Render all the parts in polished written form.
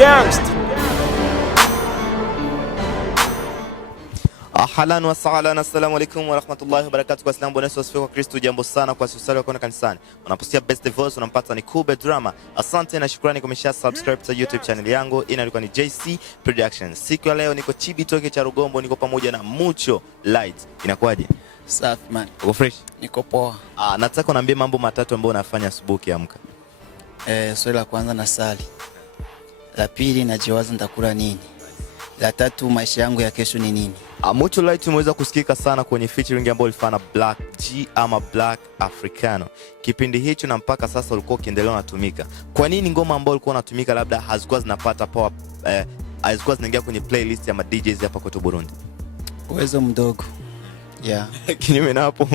gangster. Ahlan wa sahlan, assalamu alaikum wa rahmatullahi wa barakatuh. Kwa Islam boneso sifa kwa Kristo, jambo sana kwa susali wako na kanisani. Unapostia best voice unampata ni Kure drama. Asante na shukrani kwa subscribe to YouTube channel yangu. Inakuwa ni JC Production. Siku ya leo niko Mucibitoke cha Rugombo, niko pamoja na Muco Light. Inakuwaje? Safi man. Uko fresh? Niko poa. Nataka uniambie mambo matatu ambayo unafanya asubuhi ukiamka. Swali la kwanza nasali. La pili najiwaza nitakula nini. La tatu maisha yangu ya kesho ni nini. Muco Light umeweza kusikika sana kwenye featuring ambayo ulifanya Black G ama Black Africano. Kipindi hicho na mpaka sasa ulikuwa ukiendelea unatumika. Kwa nini ngoma ambazo ulikuwa unatumika labda hazikuwa zinapata power, hazikuwa zinaingia kwenye playlist ya ma DJs hapa kwetu Burundi? Uwezo mdogo. Yeah. Kinyume na hapo.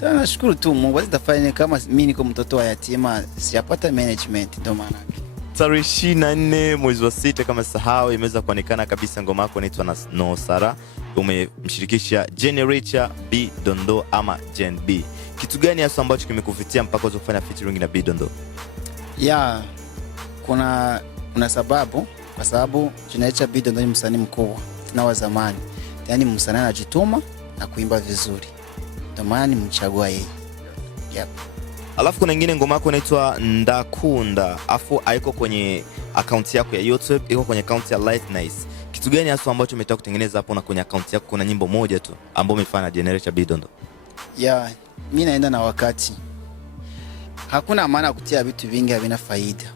Sana nashukuru tu Mungu. Nitafanya kama mimi niko mtoto wa yatima, sijapata management ndio maana. Tarehe 24 mwezi wa 6 kama sahau imeweza kuonekana kabisa ngoma yako inaitwa No Sara. Umemshirikisha Generator B Dondo ama Gen B. Kitu gani hasa ambacho kimekuvutia mpaka uweze kufanya featuring na B Dondo? Yeah. Kuna sababu, kwa sababu Generator B Dondo ni msanii mkubwa tena wa zamani. Yaani msanii anajituma na kuimba vizuri. Ndio maana nimchagua yeye. Yep. Alafu kuna nyingine ngoma yako inaitwa Ndakunda, afu haiko kwenye account yako ya YouTube, iko kwenye account ya Light Nice. Kitu gani hasa ambacho umetaka kutengeneza hapo na kwenye account yako kuna nyimbo moja tu ambayo umefanya Generator B Dondo? Yeah, mimi naenda na wakati. Hakuna maana kutia vitu vingi havina faida.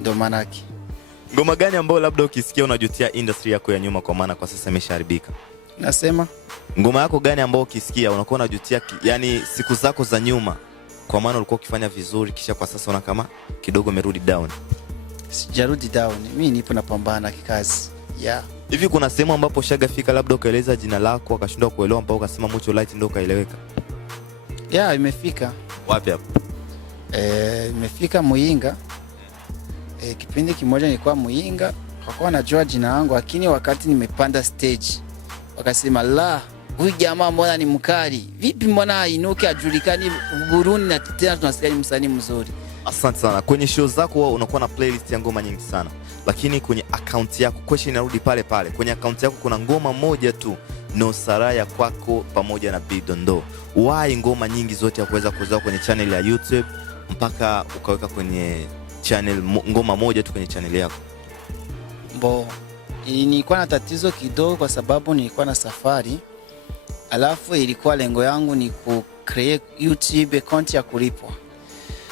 Ndio maana yake. Ngoma gani ambayo labda ukisikia unajutia industry yako ya nyuma kwa maana kwa sasa imeshaharibika? Nasema ngoma yako gani ambayo ukisikia unakuwa unajutia yani siku zako za nyuma? Kwa maana ulikuwa ukifanya vizuri kisha kwa sasa una kama kidogo umerudi down. Sijarudi down. Mimi nipo napambana kikazi. Yeah. Hivi kuna sehemu ambapo shagafika labda ukaeleza jina lako akashindwa kuelewa mpaka ukasema Muco Light ndio kaeleweka? Yeah, imefika. Wapi hapo? Imefika Muyinga. Kipindi kimoja nilikuwa Muyinga, hakuwa najua jina langu, lakini wakati nimepanda stage wakasema la, huyu jamaa mbona ni mkali? Vipi mbona inuke ajulikani Burundi na tena tunasikia ni msanii mzuri. Asante sana. Kwenye show zako unakuwa na playlist ya ngoma nyingi sana. Lakini kwenye account yako question inarudi pale pale. Kwenye account yako kuna ngoma moja tu, No Sara ya kwako pamoja na B Dondo. Why ngoma nyingi zote ya kuweza kuzoa kwenye channel ya YouTube mpaka ukaweka kwenye channel ngoma moja tu kwenye channel yako? Nilikuwa na tatizo kidogo kwa sababu nilikuwa na safari. Alafu ilikuwa lengo yangu ni ku create YouTube account ya kulipwa.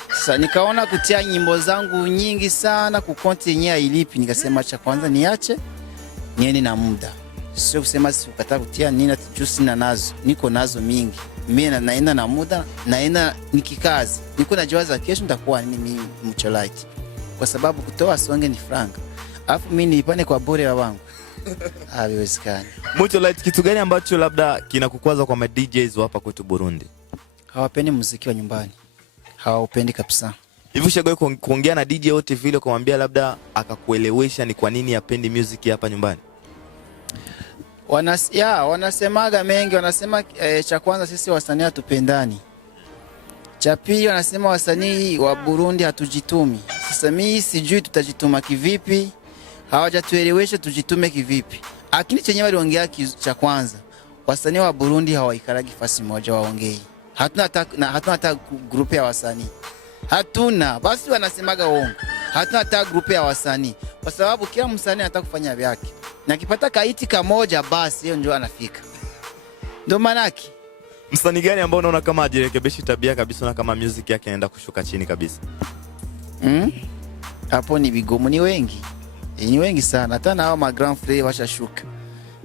Sasa nikaona kutia nyimbo zangu nyingi sana ku account yenyewe ilipi, nikasema cha kwanza niache niende na muda. Sio kusema sikataka kutia nina juice na nazo. Niko nazo mingi. Mimi naenda na muda, naenda nikikazi. Niko najiwaza kesho nitakuwa nini Muco Light. Kwa sababu kutoa songe ni franga. Alafu mimi nilipane kwa bure wa wangu. Haiwezekani. Muco Light, kitu gani ambacho labda kinakukwaza kwa ma DJs hapa kwetu Burundi? Hawapendi muziki wa nyumbani. Hawaupendi kabisa. Hivi ushawahi kuongea na DJ wote vile kumwambia labda akakuelewesha ni kwa nini hapendi music hapa nyumbani? Wanasemaga mengi, wanasema cha kwanza sisi wasanii hatupendani. Cha pili wanasema wasanii wa Burundi hatujitumi. Sasa mimi sijui tutajituma kivipi. Hawajatuelewesha tujitume kivipi. Lakini chenye waliongea cha kwanza, wasanii wa Burundi hawaikaragi fasi moja waongei. Hatuna hata group ya wasanii. Hatuna. Basi wanasemaga uongo. Hatuna hata group ya wasanii. Kwa sababu kila msanii anataka kufanya vyake. Na akipata kaiti kamoja basi hiyo ndio anafika. Ndio manaki. Msanii gani ambao unaona kama ajirekebeshi tabia kabisa na kama music yake inaenda kushuka chini kabisa? Hapo ni vigomo ni wengi. Ni wengi sana. Hata na hao ma grand frère washashuka.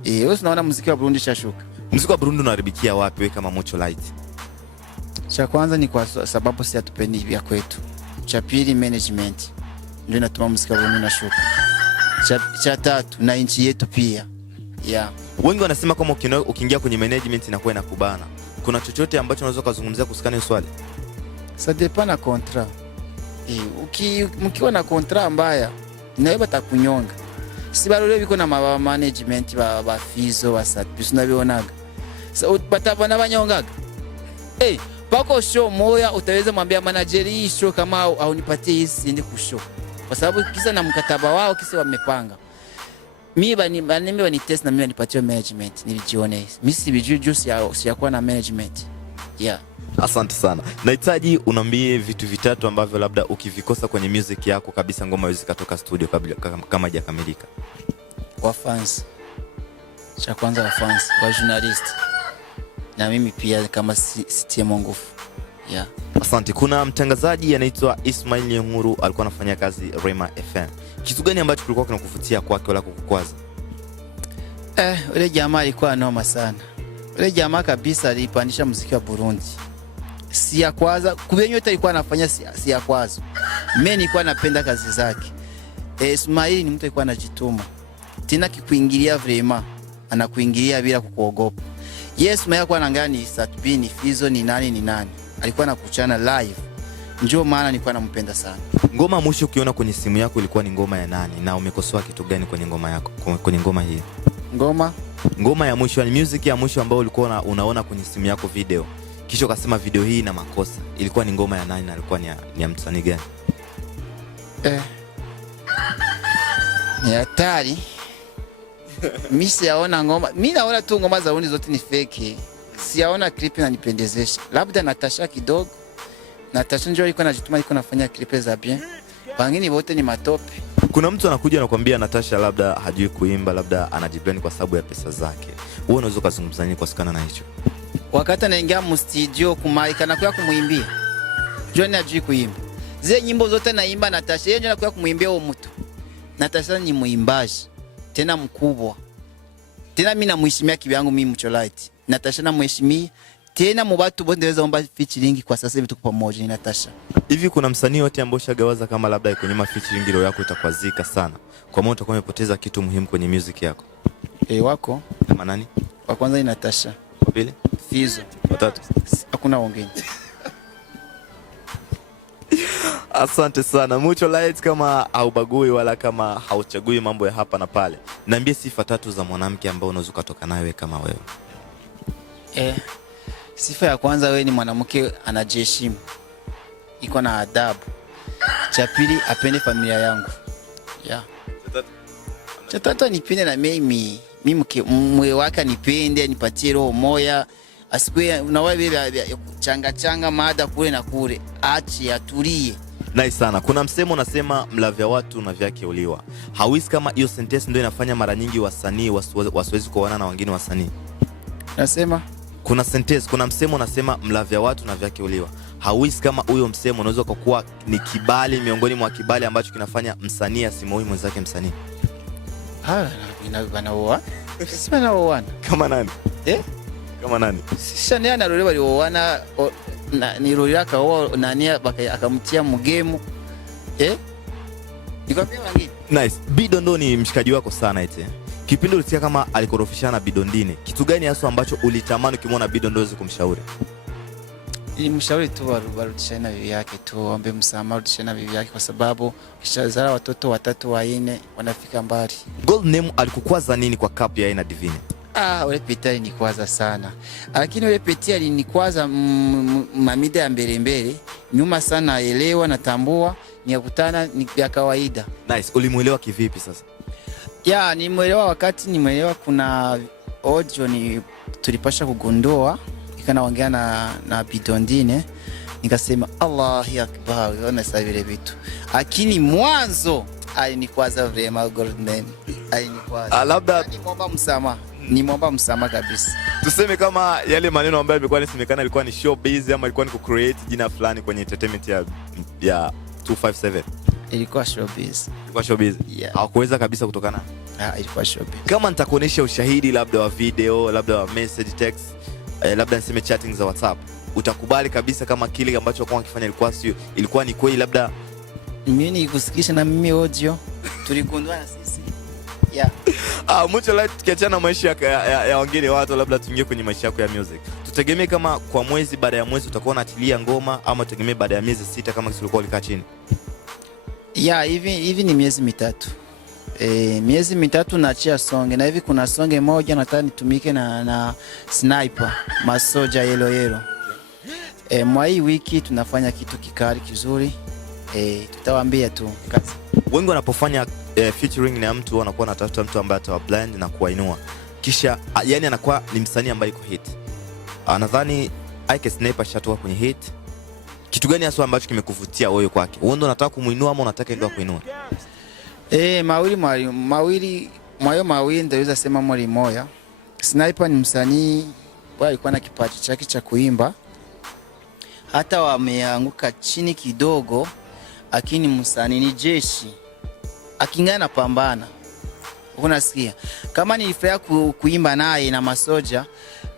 Wewe unaona muziki wa Burundi shashuka. Muziki wa Burundi unaharibikia wapi wewe kama Muco Light? Cha kwanza ni kwa sababu si hatupendi vya kwetu. Cha pili management ndio inatuma muziki wa Burundi unashuka. Cha tatu na nchi yetu pia. Yeah. Wengi wanasema kama ukiingia kwenye management inakuwa inakubana. Kuna chochote ambacho unaweza kuzungumzia kusikana hiyo swali? Ça dépend na contrat. Mkiwa na contrat mbaya inaweza takunyonga. Si bado leo biko na management ba fizo ba satpis unabionaga. So batabana banyongaga. Pako show moya utaweza mwambia manager hii show kama au nipatie hii sindi kushow. kwa sababu kisa na mkataba wao kisa wamepanga. Mimi bani test na mimi nipatie management nilijione. Mimi sibijui juu siyakuwa na management. Yeah. Asante sana. Nahitaji unambie vitu vitatu ambavyo labda ukivikosa kwenye music yako kabisa ngoma hizi katoka studio kama hajakamilika. Wa fans. Cha kwanza wa fans, wa journalist. Na mimi pia kama sitie nguvu. Yeah. Asante. Kuna mtangazaji anaitwa Ismail Nyehuru alikuwa anafanya kazi Rema FM. Kitu gani ambacho kulikuwa kinakuvutia kwake wala kukukwaza? Ule jamaa alikuwa noma sana. Ule jamaa kabisa alipandisha muziki wa Burundi. Si ya kwanza, kubenyo yote alikuwa anafanya si ya kwanza. Mimi nilikuwa napenda kazi zake. Ismail ni mtu alikuwa anajituma. Tena kikuingilia vrema, anakuingilia bila kukuogopa. Yes, Ismail alikuwa anaangalia ni Satbi, ni Fizo, ni nani. Alikuwa anakuchana live. Njoo maana nilikuwa nampenda sana. Ngoma mwisho ukiona kwenye simu yako ilikuwa ni ngoma ya nani na umekosoa kitu gani kwenye ngoma yako? Kwenye ngoma hii. Ngoma ya mwisho, ni music ya mwisho ambayo ulikuwa unaona kwenye simu yako video. Kisha ukasema video hii ina makosa. Ilikuwa ni ngoma ya nani na ilikuwa ni ya msanii gani? Ni hatari. Mimi siyaona ngoma. Mimi naona tu ngoma za Burundi zote ni fake. Siyaona clip inanipendezesha. Labda Natasha kidogo. Natasha njoo alikuwa anajituma, alikuwa anafanya clip za bien. Wengine wote ni matope. Kuna mtu anakuja na kuambia Natasha labda hajui kuimba, labda anajiblend kwa sababu ya pesa zake. Wewe unaweza kuzungumza nini kuhusiana na hicho? Wakati anaingia mu studio kumaika na kuya kumuimbia. John hajui kuimba. Zile nyimbo zote naimba Natasha, yeye ndio anakuya kumuimbia huyo mtu. Natasha ni muimbaji tena mkubwa. Tena mimi namheshimia kivyangu mimi Mucholite. Natasha namheshimia. Tena mubatu bonde weza omba featuring kwa sasa hivi tuko pamoja ni Natasha. Hivi kuna msanii wote ambao shagawaza kama labda iko nyuma featuring ile yako itakwazika sana? Kwa maana utakuwa umepoteza kitu muhimu kwenye music yako. Wako. Kama nani? Wa kwanza ni Natasha. Wa pili? Fizo. Wa tatu? Hakuna wengine. Asante sana. Mucholite kama haubagui wala kama hauchagui mambo ya hapa na pale. Niambie sifa tatu za mwanamke ambao unaweza kutoka naye kama wewe. Sifa ya kwanza, wewe ni mwanamke anajiheshimu. Iko na adabu. Cha pili, apende familia yangu. Yeah. Cha tatu nipende na mimi mwe wake nipende, nipatie roho moya. Asikwe na wewe changa mada kule na kule. Achi atulie. Nice sana. Kuna msemo unasema mlavya watu na vyake uliwa. Hawisi kama hiyo sentence ndio inafanya mara nyingi wasanii wasiwezi kuoana na wengine wasanii? Nasema kuna msemo unasema mlavya watu na vyake uliwa. Hawisi kama huyo msemo unaweza kuwa ni kibali miongoni mwa kibali ambacho kinafanya msanii asimoi mwenzake msanii? Wanaoa. Sisi wanaoana. Kama nani? Kama nani? Sisi ni analole walioana ni Rolia kaoa nani akamtia mgemu. Nikwambia wengine. Nice. Bidondo ni mshikaji wako sana eti. Kipindi ulisikia kama alikorofishana Bidondine. Kitu gani hasa ambacho ulitamani ukimwona Bidondo uweze kumshauri? Nilimshauri tu warudishane na bibi yake tu, ombe msamaha, rudishane na bibi yake kwa sababu kishazala watoto 3 4 wanafika mbali. Gold Name alikukwaza nini kwa cup ya Ina Divine? Ule Peti alinikwaza sana. Lakini ule Peti alinikwaza mamida ya mbele nyuma sana, elewa natambua, nikutana ni ya kawaida. Nice. Ulimuelewa kivipi sasa? Nimuelewa wakati nimuelewa kuna audio ni tulipasha kugundua ikanaongea na Bidondine, nikasema Allahu Akbar, ona sabile vitu. Lakini mwanzo alinikwaza vrema Gold Name. Alinikwaza. Labda nimomba msamaha kabisa. Tuseme kama yale maneno ambayo yalikuwa yanasemekana ilikuwa ni showbiz ama ilikuwa ni ku-create jina fulani kwenye entertainment ya 257. Ilikuwa showbiz. Ilikuwa showbiz. Yeah. Hakuweza kabisa kutokana. Ilikuwa showbiz. Kama nitakuonesha ushahidi labda wa video, labda wa message text, labda niseme chatting za WhatsApp, utakubali kabisa kama kile ambacho kwa kifanya ilikuwa ni kweli? Labda mimi nikusikisha na mimi audio tuligundana sisi. Mucholite, tukiachana maisha ya wengine watu, labda tuingie kwenye maisha yako ya music. Tutegemee kama kwa mwezi baada ya mwezi utakuwa unatilia ngoma ama tutegemee baada ya miezi 6 kama kilikuwa ulikaa chini? Hivi ni miezi 3. Miezi 3 naachia song na hivi kuna song moja nataka nitumike na Sniper Masoja Yelo. Mwa hii wiki tunafanya kitu kikali kizuri. Tutawaambia tu kazi. Wengi wanapofanya featuring na mtu wanakuwa wanatafuta mtu ambaye atawa blend na kuwainua. Kisha yani anakuwa ni msanii ambaye iko hit. Nadhani Ike Sniper shatoka kwenye hit. Kitu gani hasa ambacho kimekuvutia wewe kwake? Wewe ndo unataka kumuinua ama unataka ndio kuinua? Mawili ndaweza sema mori moya. Sniper ni msanii alikuwa na kipaji chake cha kuimba. Hata wameanguka chini kidogo, lakini msanii ni jeshi. Akingana pambana. Unasikia? Kama nilifurahia kuimba naye na Masoja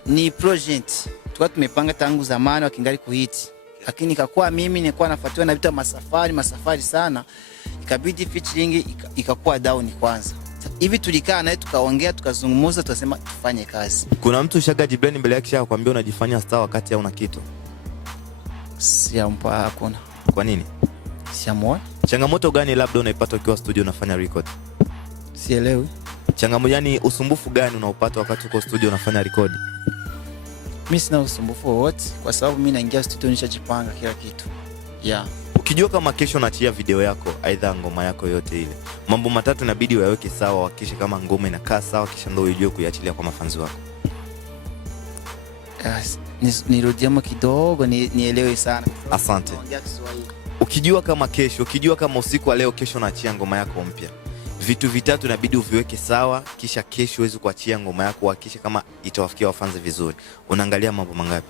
ni project. Tulikuwa tumepanga tangu zamani wakingali kuhiti. Lakini ikakuwa mimi nilikuwa nafuatiwa na vitu masafari sana. Ikabidi featuring ikakuwa down kwanza. Hivi tulikaa naye tukaongea tukazungumza tukasema tufanye kazi. Kuna mtu shagaji blend mbele yake akwambia unajifanya star wakati hauna kitu? Siampa hakuna. Kwa nini? Siamwona. Changamoto gani labda unaipata ukiwa studio unafanya record? Sielewi. Changamoto yani usumbufu gani unaupata wakati uko studio unafanya record? Mimi sina usumbufu wowote kwa sababu mimi naingia studio nishajipanga kila kitu. Yeah. Ukijua kama kesho unaachia video yako, aidha ngoma yako yote ile, mambo matatu inabidi uyaweke sawa hakikisha kama ngoma inakaa sawa kisha ndio ujue kuiachilia kwa mafanzi wako. Nirudiemo kidogo nielewe sana. Asante. Ukijua kama usiku wa leo kesho unaachia ngoma yako mpya, vitu vitatu inabidi uviweke sawa kisha kesho uweze kuachia ngoma yako hakikisha kama itawafikia wafanzi vizuri. Unaangalia mambo mangapi?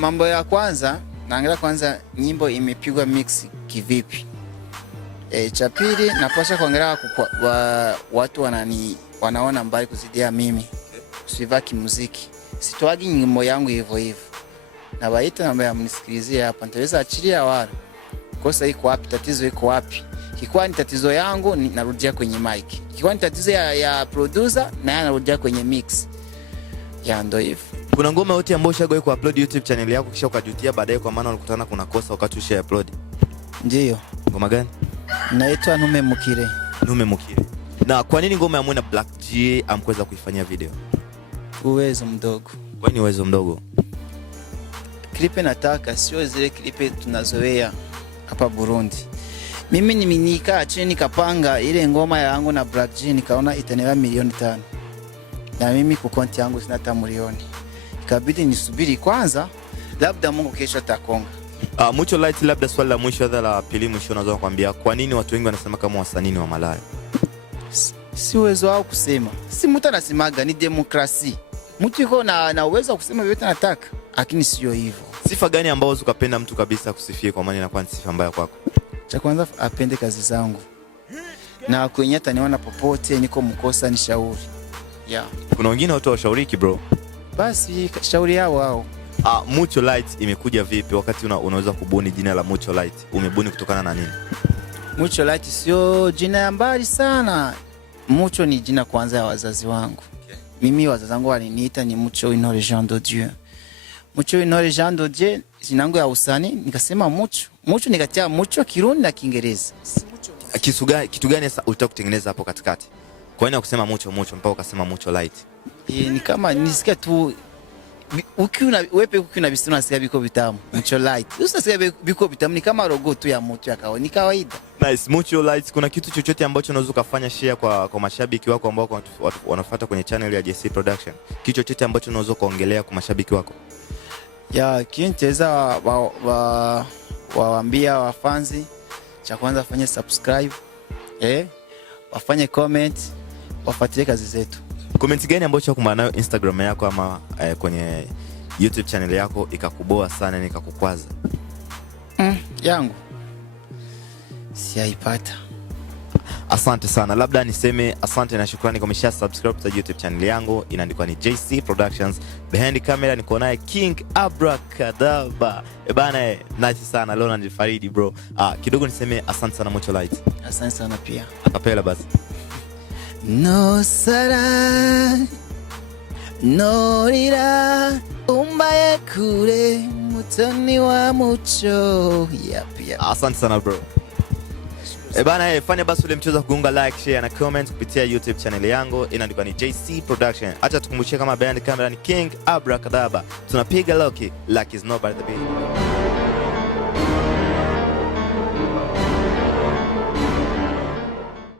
Mambo ya kwanza naangalia kwanza nyimbo imepigwa mix kivipi. Cha pili napaswa kuangalia watu wanaona mbali kuzidia mimi. Sivaki muziki. Sitoagi nyimbo yangu hivyo. Na baita namba mnisikilizie hapa nitaweza achilia wala. Kosa iko wapi? Tatizo iko wapi? Kikiwa ni tatizo yangu narudia kwenye mic. Kikiwa ni tatizo ya producer na narudia kwenye mix. Ndio hivyo. Kuna ngoma yote ambayo ushagoe ku upload YouTube channel yako kisha ukajutia baadaye kwa maana ulikutana kuna kosa wakati usha upload? Ndio. Ngoma gani? Inaitwa Nume Mukire. Nume Mukire. Na kwa nini ngoma ya Mwena Black G amkweza kuifanyia video? Uwezo mdogo. Kwa nini uwezo mdogo? Klipe nataka sio zile klipe tunazoea hapa Burundi. Mimi nimekaa chini nikapanga ile ngoma yangu na Black G nikaona itanewa milioni 5. Na mimi kwa konti yangu sina hata milioni. Ikabidi nisubiri kwanza labda Mungu kesho atakonga. Mucho light labda swali la mwisho la pili mwisho unaweza kuambia kwa nini watu wengi wanasema kama wasanii wa malaya? Si uwezo wao kusema. Si mtu anasemaga ni demokrasi. Mtu yuko na uwezo wa kusema vyote anataka, lakini sio hivyo. Sifa gani ambazo ukapenda mtu kabisa kusifie kwa maana inakuwa ni sifa mbaya kwako? Cha kwanza apende kazi zangu. Na kwenye ataniona popote niko mkosa ni shauri. Kuna wengine watu washauriki bro. Basi shauri yao wao. Mucho Light imekuja vipi wakati unaweza kubuni jina la Mucho Light? Umebuni kutokana na nini? Mucho Light sio jina ya mbali sana. Mucho ni jina kwanza ya wazazi wangu. Mimi wazazi wangu waliniita ni Muco Honore Jean de Dieu. Muco Honore Jean de Dieu jina yangu ya usani nikasema Mucho. Mucho nikatia Mucho Kirundi na Kiingereza. Kitu gani sasa ulitaka kutengeneza hapo katikati? Kwa nini ukusema Mucho mpaka ukasema Mucho Light? Ni kama nisikia tu ukiuna bisuna nasikia biko vitamu. Mucho Light. Usasikia biko vitamu ni kama logo tu ya Mucho ya ni kawaida. Nice. Mucho Light, kuna kitu chochote ambacho unaweza kufanya share kwa mashabiki wako ambao wanafuata kwenye channel ya JC Production? Kitu chochote ambacho unaweza kuongelea kwa mashabiki wako? Kiniteza waambia wafanzi cha kwanza wafanye subscribe, wafanye comment, wafuatilie kazi zetu. Comment gani ambayo unakumbana nayo Instagram yako ama kwenye YouTube channel yako ikakuboa sana na ikakukwaza? Yangu siyaipata. Asante sana. Labda niseme asante na shukrani kwa umesha subscribe kwa YouTube channel yangu. Inaandikwa ni JC Productions. Behind camera niko naye King Abracadabra. Bana, nice sana. Leo nanifaridi bro. Kidogo niseme asante sana Mucho Light. Asante sana pia. Akapela basi. No sara no rira umbaye kure mutoni wa Muco. Asante sana bro. Bana, fanya basi ule mchezo kuunga like, share na comment kupitia YouTube channel yangu. Inaandikwa ni JC Production. Acha tukumbushie kama behind camera ni King Abracadabra. Tunapiga loki like is nobody the beat.